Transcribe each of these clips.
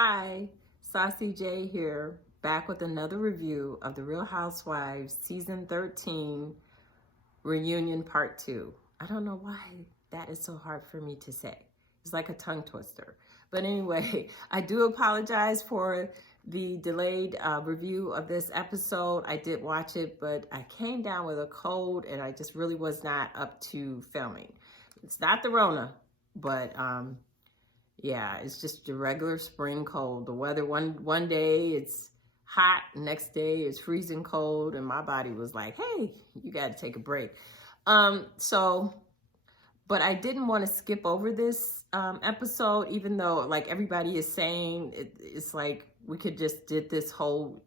Hi, Saucy J here, back with another review of The Real Housewives Season 13 Reunion Part 2. I don't know why that is so hard for me to say. It's like a tongue twister. But anyway, I do apologize for the delayed review of this episode. I did watch it, but I came down with a cold and I just really was not up to filming. It's not the Rona, but yeah, it's just a regular spring cold. The weather, one day it's hot, next day it's freezing cold, and my body was like, hey, you got to take a break. But I didn't want to skip over this episode, even though like everybody is saying it's like we could just did this whole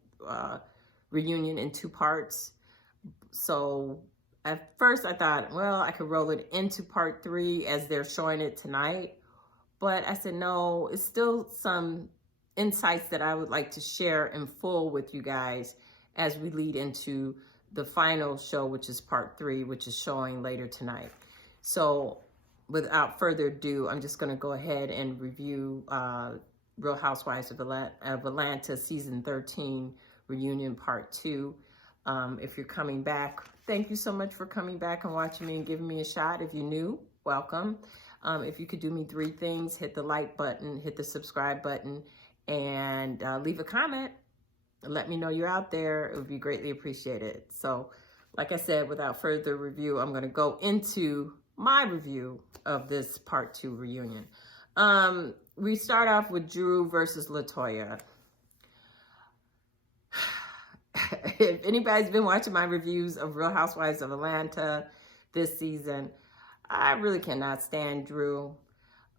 reunion in 2 parts. So at first I thought, well, I could roll it into part 3 as they're showing it tonight. But I said, no, it's still some insights that I would like to share in full with you guys as we lead into the final show, which is part 3, which is showing later tonight. So without further ado, I'm just going to go ahead and review Real Housewives of Atlanta Season 13 Reunion Part 2. If you're coming back, thank you so much for coming back and watching me and giving me a shot. If you're new, welcome. If you could do me 3 things, hit the like button, hit the subscribe button, and leave a comment. Let me know you're out there. It would be greatly appreciated. So, like I said, without further review, I'm going to go into my review of this part 2 reunion. We start off with Drew versus Latoya. If anybody's been watching my reviews of Real Housewives of Atlanta this season, I really cannot stand Drew.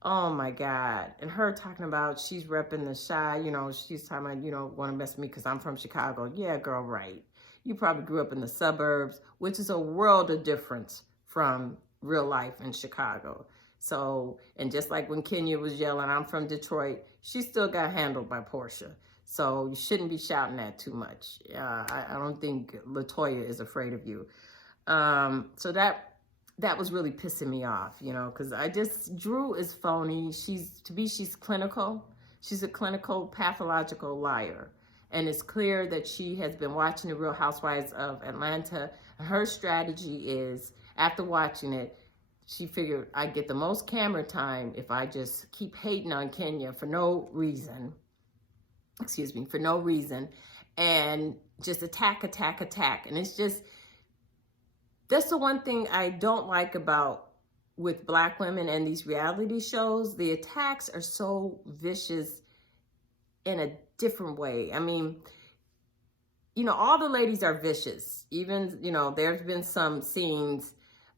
Oh my God. And her talking about she's repping the Chi, she's talking about, want to mess with me because I'm from Chicago. Yeah, girl, right. You probably grew up in the suburbs, which is a world of difference from real life in Chicago. So, and just like when Kenya was yelling, I'm from Detroit, she still got handled by Portia. So you shouldn't be shouting that too much. I don't think Latoya is afraid of you. So that was really pissing me off, because Drew is phony. She's clinical. She's a clinical, pathological liar. And it's clear that she has been watching The Real Housewives of Atlanta. Her strategy is, after watching it, she figured I'd get the most camera time if I just keep hating on Kenya for no reason. For no reason. And just attack. And it's just, that's the one thing I don't like about with Black women and these reality shows. The attacks are so vicious in a different way. I mean, all the ladies are vicious. Even, there's been some scenes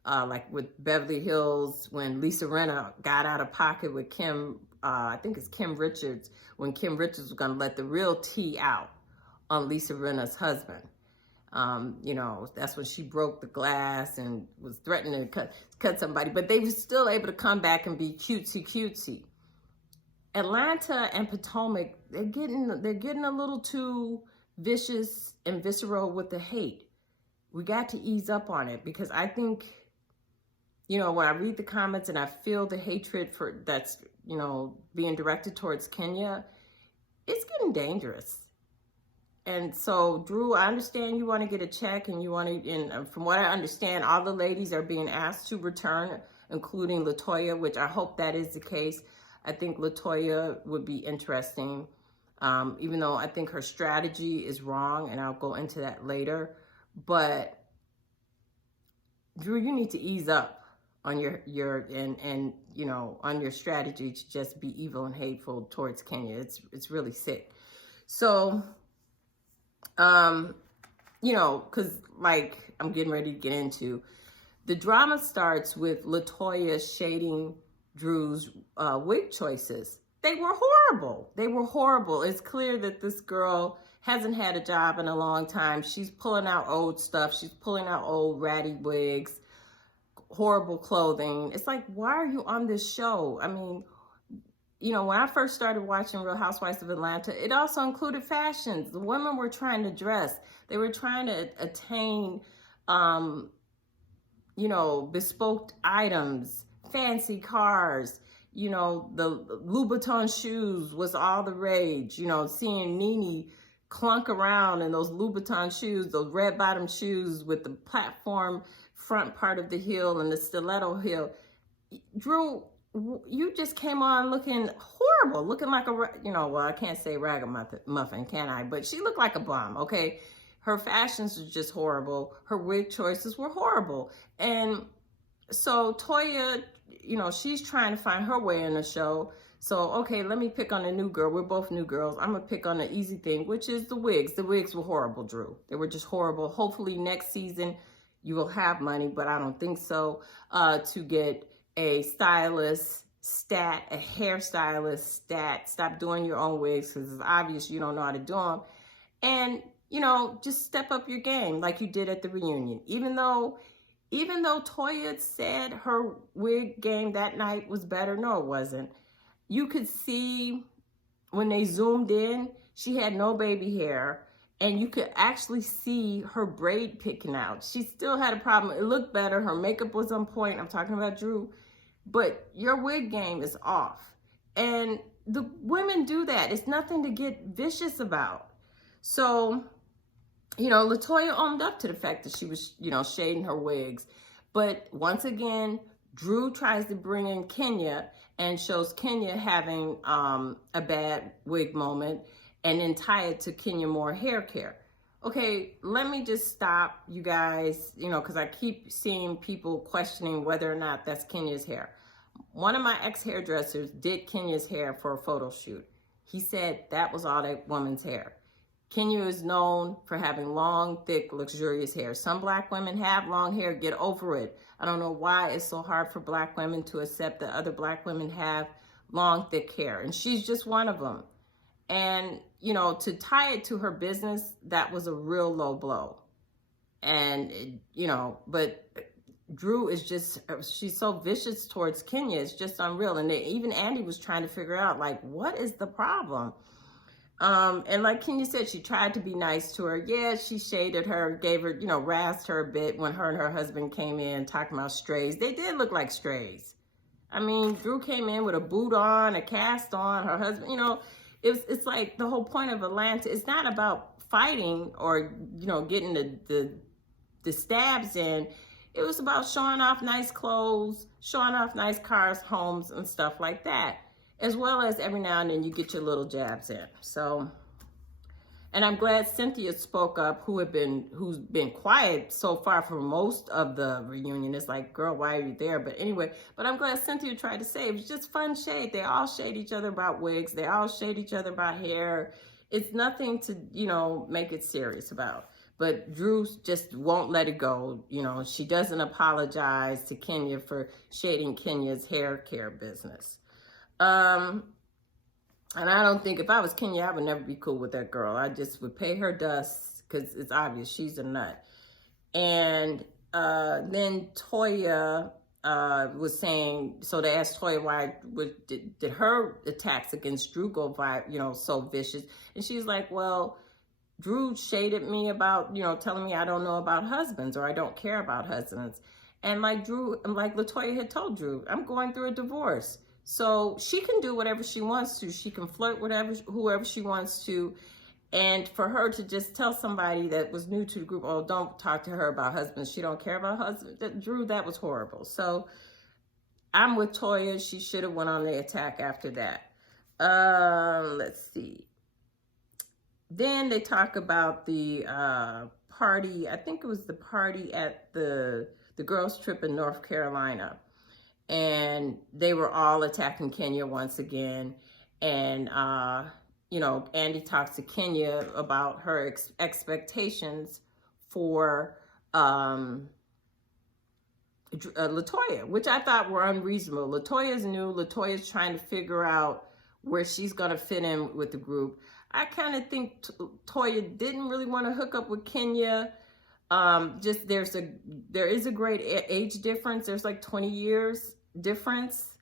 like with Beverly Hills when Lisa Rinna got out of pocket with Kim, I think it's Kim Richards, when Kim Richards was going to let the real tea out on Lisa Rinna's husband. That's when she broke the glass and was threatening to cut somebody, but they were still able to come back and be cutesy. Atlanta and Potomac, they're getting a little too vicious and visceral with the hate. We got to ease up on it, because I think, when I read the comments and I feel the hatred that's being directed towards Kenya, it's getting dangerous. And so, Drew, I understand you want to get a check and you want to, and from what I understand, all the ladies are being asked to return, including Latoya, which I hope that is the case. I think Latoya would be interesting, even though I think her strategy is wrong, and I'll go into that later. But, Drew, you need to ease up on your on your strategy to just be evil and hateful towards Kenya. It's really sick. So, because like I'm getting ready to get into, the drama starts with Latoya shading Drew's wig choices. They were horrible. It's clear that this girl hasn't had a job in a long time. She's pulling out old stuff. She's pulling out old ratty wigs, horrible clothing. It's like, why are you on this show? I mean, when I first started watching Real Housewives of Atlanta, it also included fashions. The women were trying to dress. They were trying to attain, bespoke items, fancy cars, you know, the Louboutin shoes was all the rage. You know, seeing Nene clunk around in those Louboutin shoes, those red bottom shoes with the platform front part of the heel and the stiletto heel. Drew, you just came on looking horrible, looking like a, you know, well, I can't say ragamuffin, can I? But she looked like a bum, okay? Her fashions were just horrible. Her wig choices were horrible. And so Toya, you know, she's trying to find her way in the show. So, okay, let me pick on a new girl. We're both new girls. I'm going to pick on the easy thing, which is the wigs. The wigs were horrible, Drew. They were just horrible. Hopefully next season you will have money, but I don't think so, to get a stylist stat, a hairstylist stat. Stop doing your own wigs because it's obvious you don't know how to do them. And, you know, just step up your game like you did at the reunion. Even though Toya said her wig game that night was better, no, it wasn't. You could see when they zoomed in, she had no baby hair, and you could actually see her braid picking out. She still had a problem. It looked better. Her makeup was on point. I'm talking about Drew. But your wig game is off. And the women do that. It's nothing to get vicious about. So, you know, Latoya owned up to the fact that she was, you know, shading her wigs. But once again, Drew tries to bring in Kenya and shows Kenya having a bad wig moment and then tie it to Kenya Moore hair care. Okay, let me just stop, you guys, you know, because I keep seeing people questioning whether or not that's Kenya's hair. One of my ex-hairdressers did Kenya's hair for a photo shoot. He said that was all that woman's hair. Kenya is known for having long, thick, luxurious hair. Some black women have long hair. Get over it. I don't know why it's so hard for black women to accept that other black women have long, thick hair. And she's just one of them. And, you know, to tie it to her business, that was a real low blow. And, you know, but Drew is just, she's so vicious towards Kenya. It's just unreal. And even Andy was trying to figure out, like, what is the problem? And like Kenya said, she tried to be nice to her. Yeah, she shaded her, gave her, you know, razzed her a bit when her and her husband came in talking about strays. They did look like strays. I mean, Drew came in with a boot on, a cast on, her husband, you know, it's like the whole point of Atlanta. It's not about fighting or, you know, getting the stabs in. It was about showing off nice clothes, showing off nice cars, homes, and stuff like that. As well as every now and then you get your little jabs in. So, and I'm glad Cynthia spoke up, who's been quiet so far for most of the reunion. It's like, girl, why are you there? But anyway, but I'm glad Cynthia tried to say it was just fun shade. They all shade each other about wigs. They all shade each other about hair. It's nothing to, you know, make it serious about. But Drew just won't let it go. You know, she doesn't apologize to Kenya for shading Kenya's hair care business. And I don't think, if I was Kenya, I would never be cool with that girl. I just would pay her dust because it's obvious she's a nut. And then Toya was saying, so they asked Toya why did her attacks against Drew go by, you know, so vicious. And she's like, well, Drew shaded me about, you know, telling me I don't know about husbands or I don't care about husbands. And like Latoya had told Drew, I'm going through a divorce. So she can do whatever she wants to. She can flirt with whoever she wants to. And for her to just tell somebody that was new to the group, oh, don't talk to her about husbands. She don't care about husbands. Drew, that was horrible. So I'm with Toya. She should have went on the attack after that. Let's see. Then they talk about the party. I think it was the party at the girls' trip in North Carolina. And they were all attacking Kenya once again. And, you know, Andy talks to Kenya about her expectations for Latoya, which I thought were unreasonable. Latoya's new. Latoya's trying to figure out where she's going to fit in with the group. I kind of think Toya didn't really want to hook up with Kenya. Just there is a great age difference. There's like 20 years difference.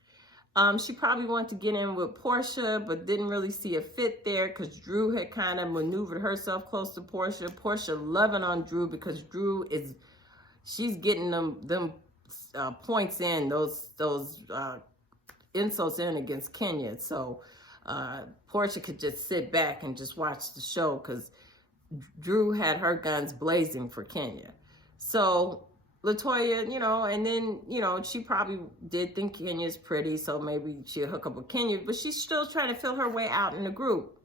She probably wanted to get in with Portia, but didn't really see a fit there because Drew had kind of maneuvered herself close to Portia. Portia loving on Drew because Drew she's getting them points in, those insults in against Kenya. So Portia could just sit back and just watch the show because Drew had her guns blazing for Kenya. So Latoya, and then, she probably did think Kenya's pretty, so maybe she'll hook up with Kenya, but she's still trying to feel her way out in the group.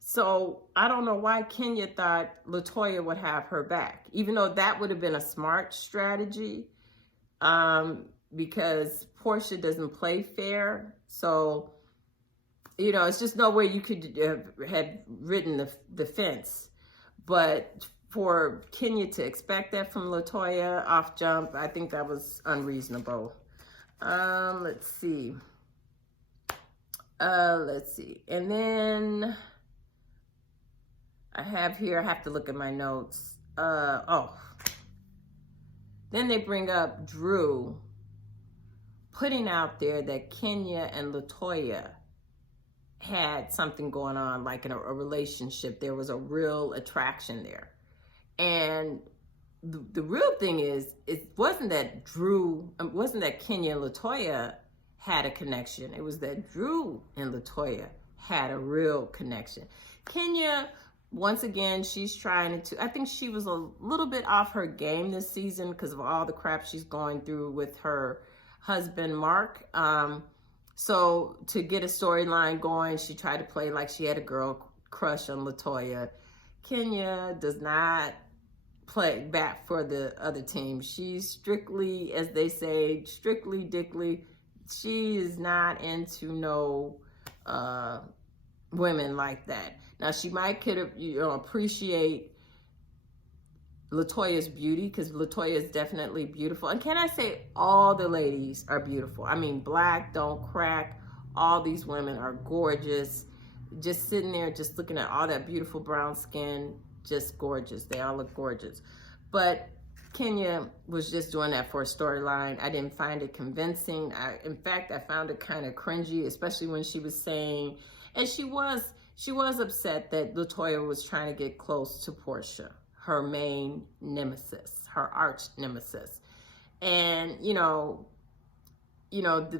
So I don't know why Kenya thought Latoya would have her back, even though that would have been a smart strategy, because Portia doesn't play fair. So, it's just no way you could have ridden the fence. But for Kenya to expect that from Latoya off jump, I think that was unreasonable. Let's see. And then I have to look at my notes. Then they bring up Drew putting out there that Kenya and Latoya had something going on, like in a relationship. There was a real attraction there. And the real thing is, it wasn't that Kenya and Latoya had a connection. It was that Drew and Latoya had a real connection. Kenya, once again, she's trying to, I think she was a little bit off her game this season because of all the crap she's going through with her husband, Mark. So to get a storyline going, she tried to play like she had a girl crush on Latoya. Kenya does not play back for the other team. She's strictly, as they say, strictly dickly. She is not into no women like that. Now, she could appreciate Latoya's beauty, because Latoya is definitely beautiful. And can I say, all the ladies are beautiful. I mean, black, don't crack. All these women are gorgeous. Just sitting there, just looking at all that beautiful brown skin, just gorgeous. They all look gorgeous. But Kenya was just doing that for a storyline. I didn't find it convincing. In fact, I found it kind of cringy, especially when she was saying, and she was upset that Latoya was trying to get close to Portia, her main nemesis, her arch nemesis. And,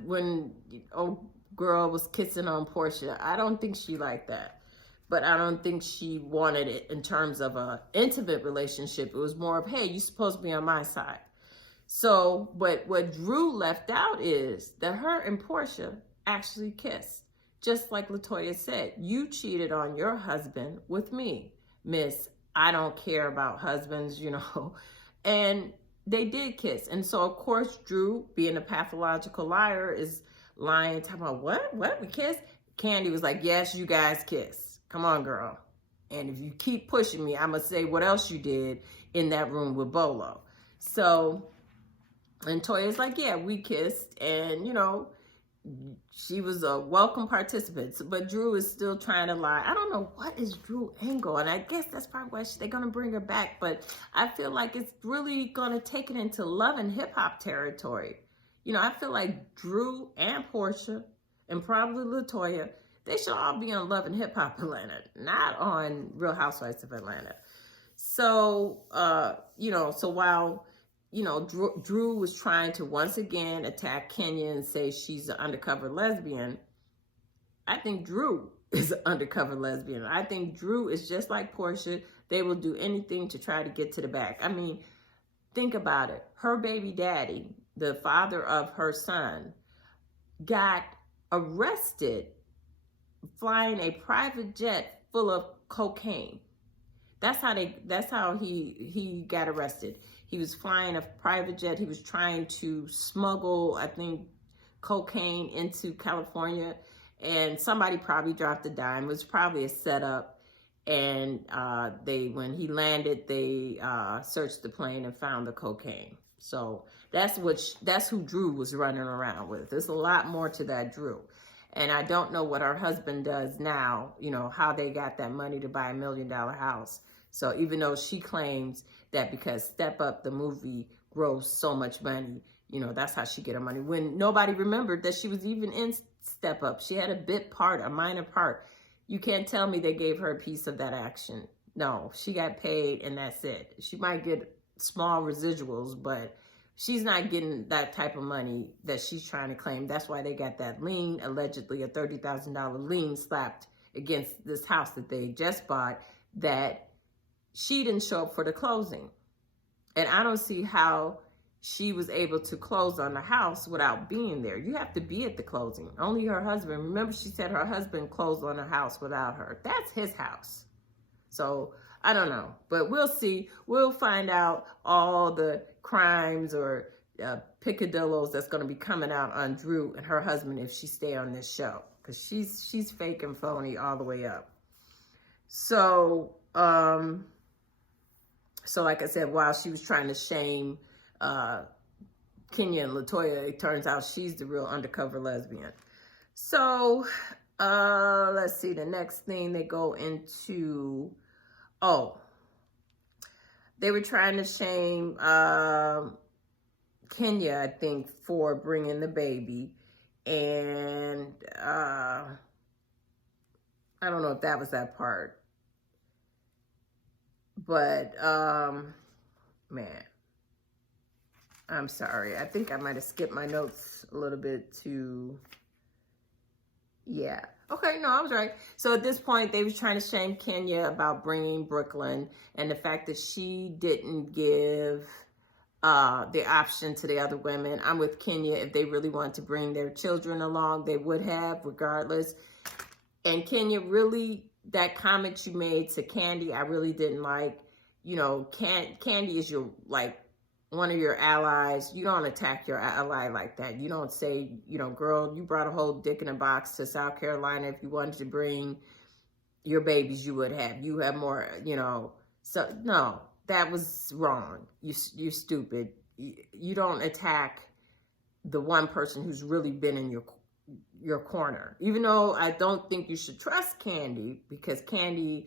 when old girl was kissing on Portia, I don't think she liked that. But I don't think she wanted it in terms of an intimate relationship. It was more of, hey, you're supposed to be on my side. So, but what Drew left out is that her and Portia actually kissed. Just like Latoya said, you cheated on your husband with me, miss. I don't care about husbands, And they did kiss. And so, of course, Drew, being a pathological liar, is lying, talking about, what, we kissed? Candy was like, yes, you guys kissed. Come on, girl. And if you keep pushing me, I'm going to say what else you did in that room with Bolo. So, and Toya's like, yeah, we kissed. And, she was a welcome participant. But Drew is still trying to lie. I don't know what is Drew's angle. And I guess that's probably why they're going to bring her back. But I feel like it's really going to take it into love and hip-hop territory. I feel like Drew and Portia and probably Latoya, they should all be on Love and Hip Hop Atlanta, not on Real Housewives of Atlanta. So, so while, Drew was trying to once again attack Kenya and say she's an undercover lesbian, I think Drew is an undercover lesbian. I think Drew is just like Portia. They will do anything to try to get to the back. I mean, think about it. Her baby daddy, the father of her son, got arrested flying a private jet full of cocaine. That's how he got arrested. He was flying a private jet. He was trying to smuggle, I think, cocaine into California, and somebody probably dropped a dime. It was probably a setup. And when he landed, they searched the plane and found the cocaine. So that's who Drew was running around with. There's a lot more to that Drew. And I don't know what her husband does now, how they got that money to buy $1 million house. So even though she claims that because Step Up, the movie, grossed so much money, that's how she get her money. When nobody remembered that she was even in Step Up. She had a minor part. You can't tell me they gave her a piece of that action. No, she got paid and that's it. She might get small residuals, but She's not getting that type of money that she's trying to claim. That's why they got that lien, allegedly a $30,000 lien slapped against this house that they just bought, that she didn't show up for the closing. And I don't see how she was able to close on the house without being there. You have to be at the closing. Only her husband. Remember, she said her husband closed on the house without her. That's his house. So I don't know, but we'll see. We'll find out all the crimes or picadillos that's going to be coming out on Drew and her husband if she stay on this show, because she's fake and phony all the way up. So like I said, while she was trying to shame Kenya and Latoya, it turns out she's the real undercover lesbian. So let's see, the next thing they go into, they were trying to shame Kenya, I think, for bringing the baby. And I don't know if that was that part. But, man, I'm sorry. I think I might have skipped my notes a little bit to, yeah. Okay, no, I was right. So at this point, they was trying to shame Kenya about bringing Brooklyn and the fact that she didn't give the option to the other women. I'm with Kenya. If they really wanted to bring their children along, they would have, regardless. And Kenya, really, that comment you made to Candy, I really didn't like. You know, Candy is your, like, one of your allies. You don't attack your ally like that. You don't say, you know, girl, you brought a whole dick in a box to South Carolina. If you wanted to bring your babies, you would have. You have more, you know. So, no, that was wrong. You're stupid. You don't attack the one person who's really been in your corner. Even though I don't think you should trust Candy, because Candy,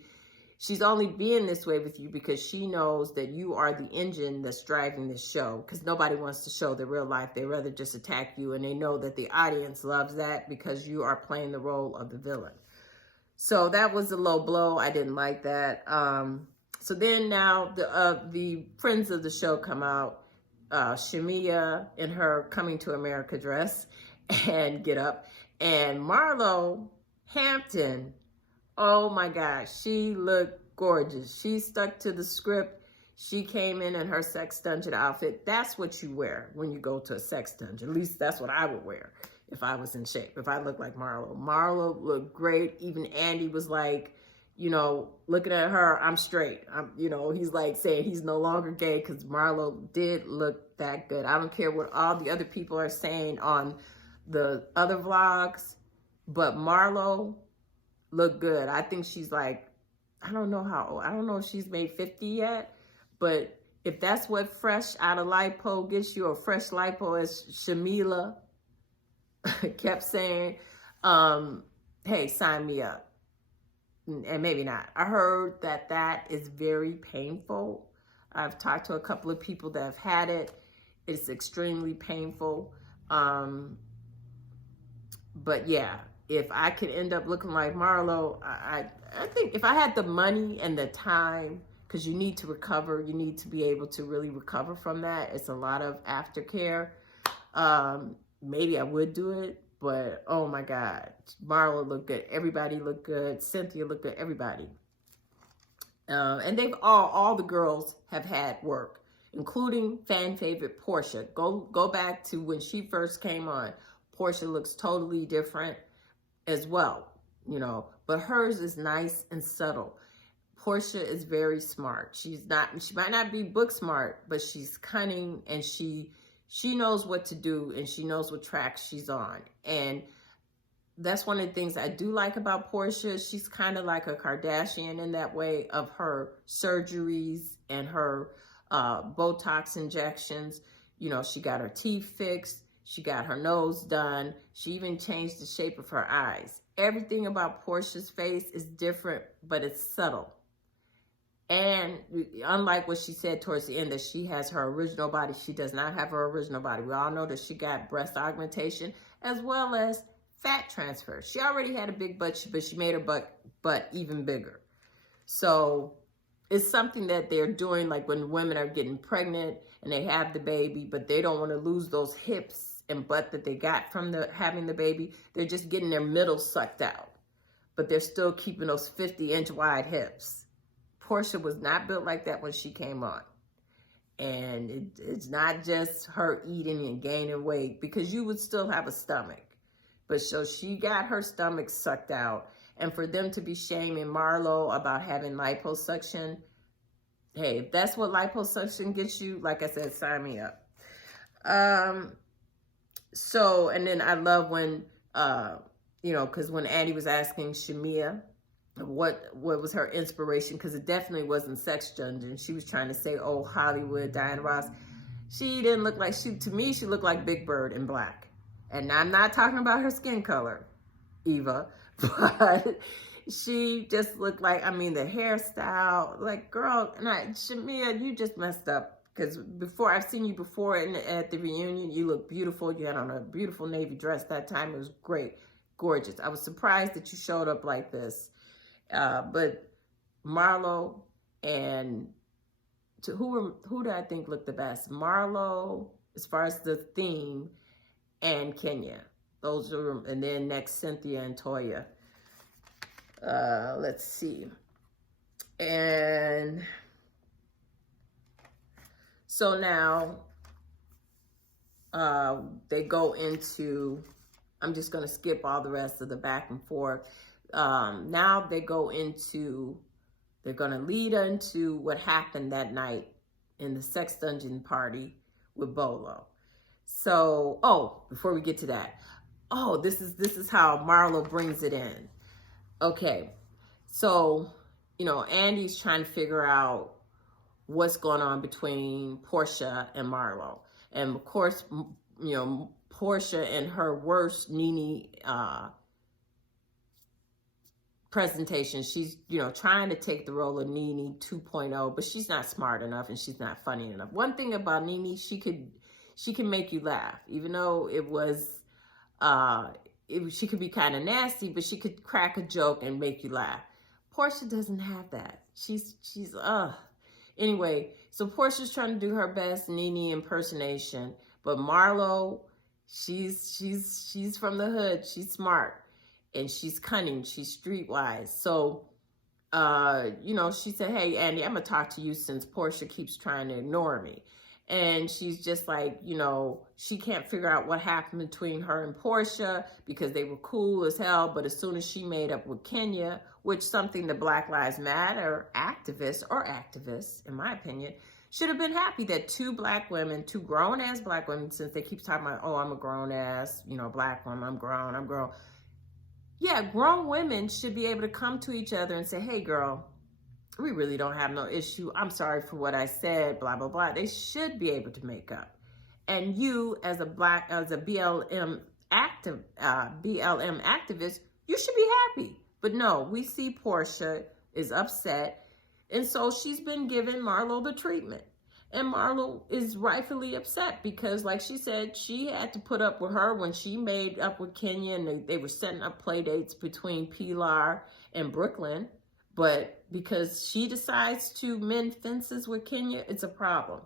she's only being this way with you because she knows that you are the engine that's driving this show, because nobody wants to show their real life. They rather just attack you, and they know that the audience loves that because you are playing the role of the villain. So that was a low blow. I didn't like that. So then now the friends of the show come out, Shamia in her Coming to America dress and get up, and Marlo Hampton, oh my gosh, she looked gorgeous. She stuck to the script. She came in her sex dungeon outfit. That's what you wear when you go to a sex dungeon. At least that's what I would wear if I was in shape, if I looked like Marlo. Marlo looked great. Even Andy was like, you know, looking at her, I'm straight. You know, he's like saying he's no longer gay because Marlo did look that good. I don't care what all the other people are saying on the other vlogs, but Marlo look good. I think she's like, I don't know how old. I don't know if she's made 50 yet, but if that's what fresh out of lipo gets you, or fresh lipo, as Shamila kept saying, hey, sign me up. And maybe not. I heard that is very painful. I've talked to a couple of people that have had it. It's extremely painful. But yeah, if I could end up looking like Marlo, I think if I had the money and the time, because you need to recover, you need to be able to really recover from that. It's a lot of aftercare. Maybe I would do it, but oh my God, Marlo looked good. Everybody looked good. Cynthia looked good. Everybody. And they've all the girls have had work, including fan favorite Portia. Go back to when she first came on. Portia looks totally different as well, you know, but hers is nice and subtle. Portia is very smart. She might not be book smart, but she's cunning, and she knows what to do, and she knows what track she's on. And that's one of the things I do like about Portia. She's kind of like a Kardashian in that way, of her surgeries and her Botox injections. You know, she got her teeth fixed. She got her nose done. She even changed the shape of her eyes. Everything about Portia's face is different, but it's subtle. And unlike what she said towards the end, that she has her original body, she does not have her original body. We all know that she got breast augmentation as well as fat transfer. She already had a big butt, but she made her butt even bigger. So it's something that they're doing, like when women are getting pregnant and they have the baby, but they don't want to lose those hips and butt that they got from having the baby. They're just getting their middle sucked out, but they're still keeping those 50-inch wide hips. Portia was not built like that when she came on. And it's not just her eating and gaining weight, because you would still have a stomach. But so she got her stomach sucked out. And for them to be shaming Marlo about having liposuction, hey, if that's what liposuction gets you, like I said, sign me up. So, and then I love when, you know, because when Andy was asking Shamia what was her inspiration, because it definitely wasn't Sex Dungeon. She was trying to say, oh, Hollywood, Diana Ross. She didn't look like, to me, she looked like Big Bird in black. And I'm not talking about her skin color, Eva, but she just looked like, I mean, the hairstyle, like, girl, and Shamia, you just messed up. Because before, I've seen you before at the reunion, you look beautiful. You had on a beautiful navy dress that time. It was great, gorgeous. I was surprised that you showed up like this. But Marlo and who do I think looked the best? Marlo, as far as the theme, and Kenya. Those are, and then next Cynthia and Toya. Let's see. And so now they go into, I'm just going to skip all the rest of the back and forth. Now they go into, they're going to lead into what happened that night in the Sex Dungeon party with Bolo. So, oh, before we get to that, oh, this is how Marlo brings it in. Okay, so, you know, Andy's trying to figure out what's going on between Portia and Marlo. And of course, you know, Portia and her worst Nene presentation, she's, you know, trying to take the role of Nene 2.0, but she's not smart enough and she's not funny enough. One thing about Nene, she can make you laugh, even though it was, she could be kind of nasty, but she could crack a joke and make you laugh. Portia doesn't have that. She's anyway, so Portia's trying to do her best Nene impersonation, but Marlo, she's from the hood. She's smart and she's cunning. She's streetwise. So, you know, she said, hey, Andy, I'm gonna talk to you since Portia keeps trying to ignore me. And she's just like, you know, she can't figure out what happened between her and Portia because they were cool as hell. But as soon as she made up with Kenya, which something the Black Lives Matter activists, in my opinion, should have been happy that two black women, two grown-ass black women, since they keep talking about, oh, I'm a grown-ass, you know, black woman, I'm grown. Yeah, grown women should be able to come to each other and say, hey, girl, we really don't have no issue. I'm sorry for what I said, blah, blah, blah. They should be able to make up. And you, as a BLM activist, you should be happy. But no, we see Portia is upset. And so she's been giving Marlo the treatment. And Marlo is rightfully upset because, like she said, she had to put up with her when she made up with Kenya and they were setting up play dates between Pilar and Brooklyn. But because she decides to mend fences with Kenya, it's a problem.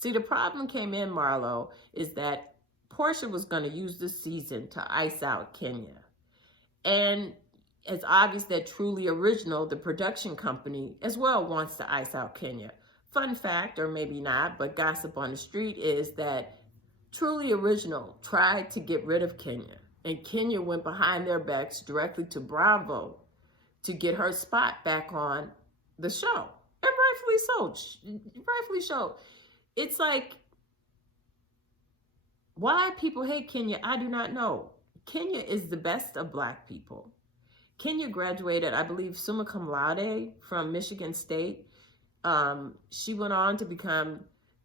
See, the problem came in, Marlo, is that Portia was going to use this season to ice out Kenya. And it's obvious that Truly Original, the production company, as well wants to ice out Kenya. Fun fact, or maybe not, but gossip on the street is that Truly Original tried to get rid of Kenya. And Kenya went behind their backs directly to Bravo to get her spot back on the show. And rightfully so. It's like, why people hate Kenya, I do not know. Kenya is the best of black people. Kenya graduated, I believe, summa cum laude from Michigan State. She went on to become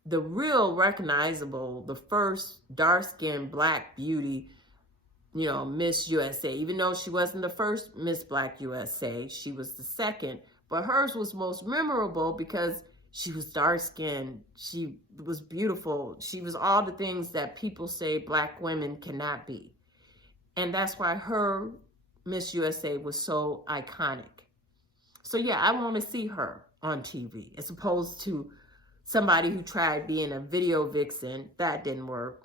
the real recognizable, the first dark-skinned black beauty, you know, Miss USA. Even though she wasn't the first Miss Black USA, she was the second. But hers was most memorable because she was dark-skinned. She was beautiful. She was all the things that people say black women cannot be. And that's why her Miss USA was so iconic. So yeah, I want to see her on TV as opposed to somebody who tried being a video vixen. That didn't work.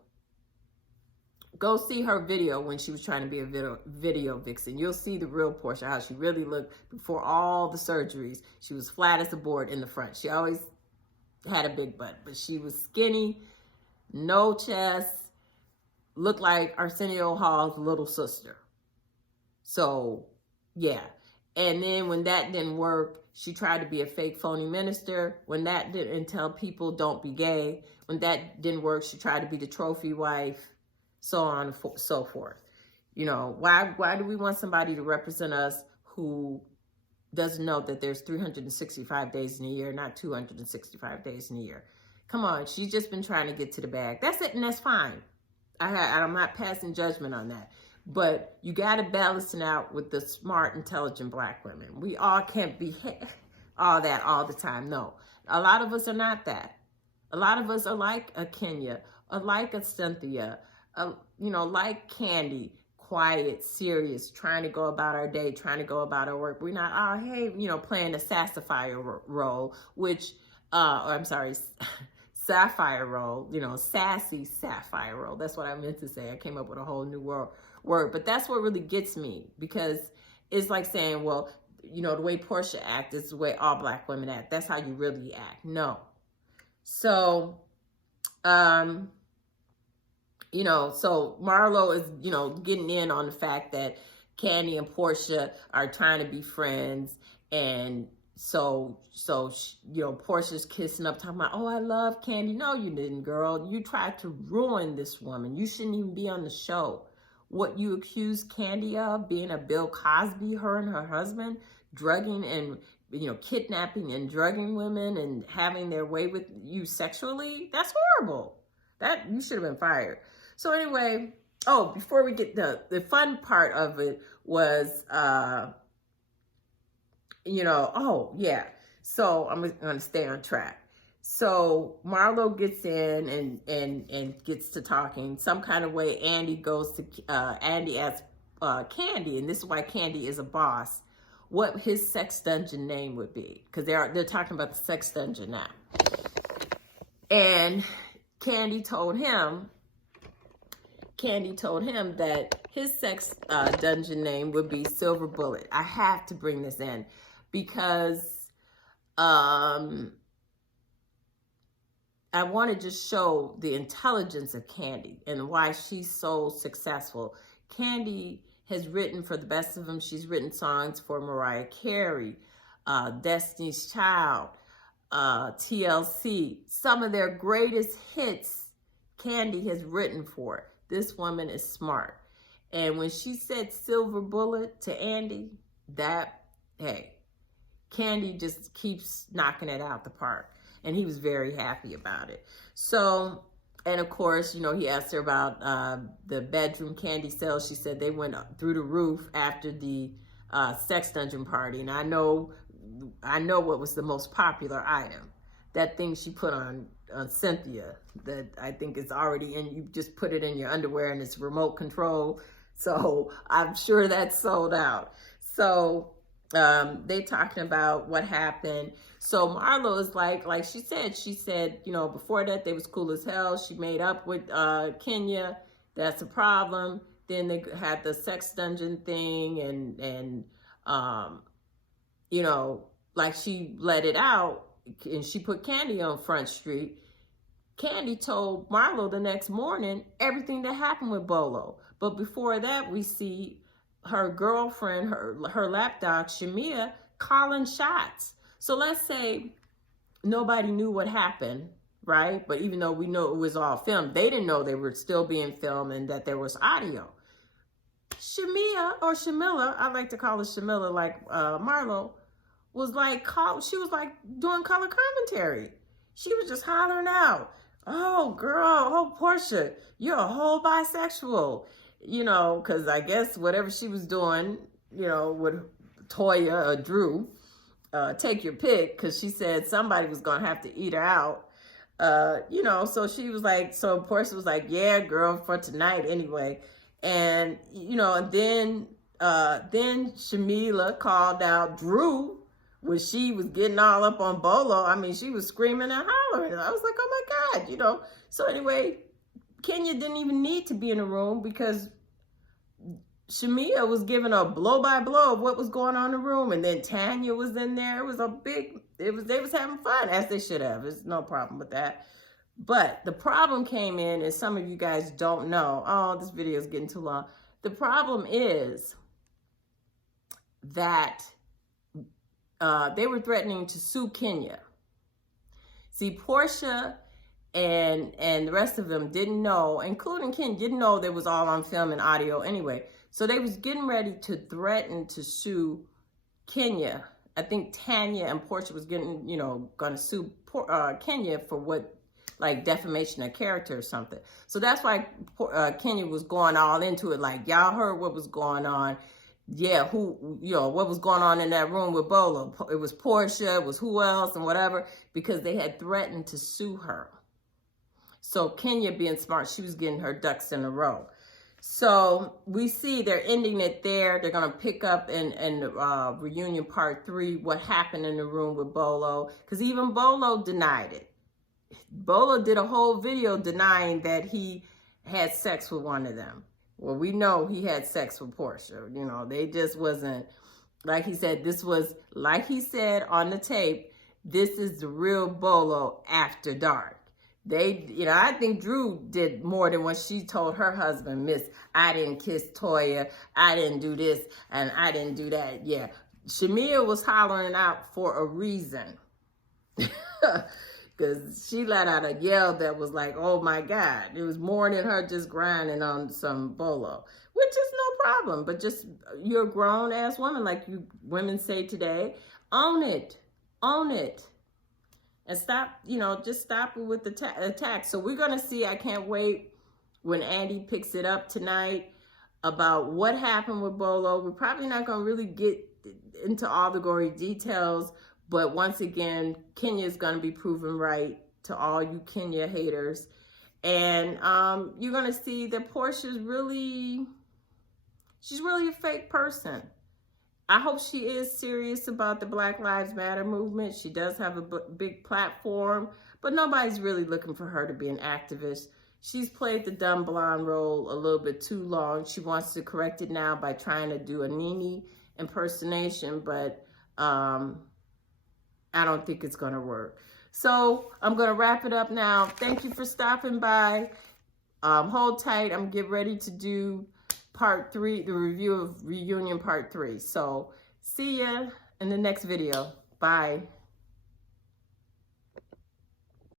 Go see her video when she was trying to be a video vixen. You'll see the real Portia, how she really looked before all the surgeries. She was flat as a board in the front. She always had a big butt, but she was skinny, no chest, looked like Arsenio Hall's little sister. So, yeah. And then when that didn't work, she tried to be a fake phony minister. When that didn't, and tell people don't be gay. When that didn't work, she tried to be the trophy wife, so on and so forth. You know, why do we want somebody to represent us who doesn't know that there's 365 days in a year, not 265 days in a year? Come on, she's just been trying to get to the bag. That's it, and that's fine. I'm not passing judgment on that. But you got to balance it out with the smart, intelligent Black women. We all can't be all that all the time. No, a lot of us are not that. A lot of us are like a Kenya, or like a Cynthia, like Candy, quiet, serious, trying to go about our day, trying to go about our work. We're not, oh, hey, playing a sassifier role, sapphire role, sassy sapphire role. That's what I meant to say. I came up with a whole new word. But that's what really gets me, because it's like saying, well, the way Portia acts is the way all Black women act. That's how you really act. No. So, so Marlo is, getting in on the fact that Candy and Portia are trying to be friends. And so Portia's kissing up, talking about, oh, I love Candy. No, you didn't, girl. You tried to ruin this woman. You shouldn't even be on the show. What you accused Candy of, being a Bill Cosby, her and her husband, drugging and, kidnapping and drugging women and having their way with you sexually, that's horrible. That, you should have been fired. So anyway, before we get the fun part of it was, so I'm going to stay on track. So Marlo gets in and gets to talking. Some kind of way, Andy asks Candy, and this is why Candy is a boss, what his sex dungeon name would be. Because they're talking about the sex dungeon now. And Candy told him that his sex dungeon name would be Silver Bullet. I have to bring this in because I want to just show the intelligence of Candy and why she's so successful. Candy has written for the best of them. She's written songs for Mariah Carey, Destiny's Child, TLC. Some of their greatest hits Candy has written for. This woman is smart. And when she said Silver Bullet to Andy, Candy just keeps knocking it out the park. And he was very happy about it. So, and of course, he asked her about the bedroom candy sales. She said they went through the roof after the sex dungeon party. And I know what was the most popular item. That thing she put on Cynthia that I think is already in, you just put it in your underwear and it's remote control. So I'm sure that's sold out. So they talking about what happened. So Marlo is like she said, before that they was cool as hell. She made up with Kenya. That's a problem. Then they had the sex dungeon thing and she let it out and she put Candy on Front Street. Candy told Marlo the next morning everything that happened with Bolo. But before that, we see her girlfriend, her lapdog, Shamia, calling shots. So let's say nobody knew what happened, right? But even though we know it was all filmed, they didn't know they were still being filmed and that there was audio. Shamila, I like to call her Shamila, like Marlo, was she was doing color commentary. She was just hollering out, oh, girl, oh, Portia, you're a whole bisexual. Because I guess whatever she was doing, with Toya or Drew, take your pick, because she said somebody was going to have to eat her out. So she was so Portia was like, yeah, girl, for tonight anyway. And, and then Shamila called out Drew when she was getting all up on Bolo, I mean, she was screaming and hollering. I was like, oh my God, you know. So anyway, Kenya didn't even need to be in the room because Shamia was giving a blow by blow of what was going on in the room, and then Tanya was in there. It was a big, they was having fun, as they should have. There's no problem with that. But the problem came in, and some of you guys don't know. Oh, this video is getting too long. The problem is that they were threatening to sue Kenya. See, Portia and the rest of them didn't know, including Kenya, didn't know they was all on film and audio anyway. So they was getting ready to threaten to sue Kenya. I think Tanya and Portia was getting, you know, going to sue Kenya for what, like defamation of character or something. So that's why Kenya was going all into it. Like, y'all heard what was going on. Yeah, who, you know, what was going on in that room with Bolo. It was Portia, it was who else and whatever, because they had threatened to sue her. So Kenya, being smart, she was getting her ducks in a row. So we see they're ending it there. They're going to pick up in reunion part 3 what happened in the room with Bolo, because even Bolo denied it. Bolo did a whole video denying that he had sex with one of them. Well, we know he had sex with Portia. You know, they just wasn't, like he said, this was, like he said on the tape, this is the real Bolo after dark. They, you know, I think Drew did more than when she told her husband, Miss, I didn't kiss Toya, I didn't do this, and I didn't do that. Yeah, Shamia was hollering out for a reason. Because she let out a yell that was like, oh my God. It was more than her just grinding on some Bolo, which is no problem. But just, you're a grown-ass woman, like you women say today. Own it. Own it. And stop, you know, just stop it with the attack. So we're going to see, I can't wait when Andy picks it up tonight about what happened with Bolo. We're probably not going to really get into all the gory details. But once again, Kenya is going to be proven right to all you Kenya haters. And you're going to see that Portia's really, she's really a fake person. I hope she is serious about the Black Lives Matter movement. She does have a big platform, but nobody's really looking for her to be an activist. She's played the dumb blonde role a little bit too long. She wants to correct it now by trying to do a Nene impersonation, but I don't think it's going to work. So I'm going to wrap it up now. Thank you for stopping by. Hold tight. I'm getting ready to do part 3, the review of reunion part 3. So see ya in the next video. Bye.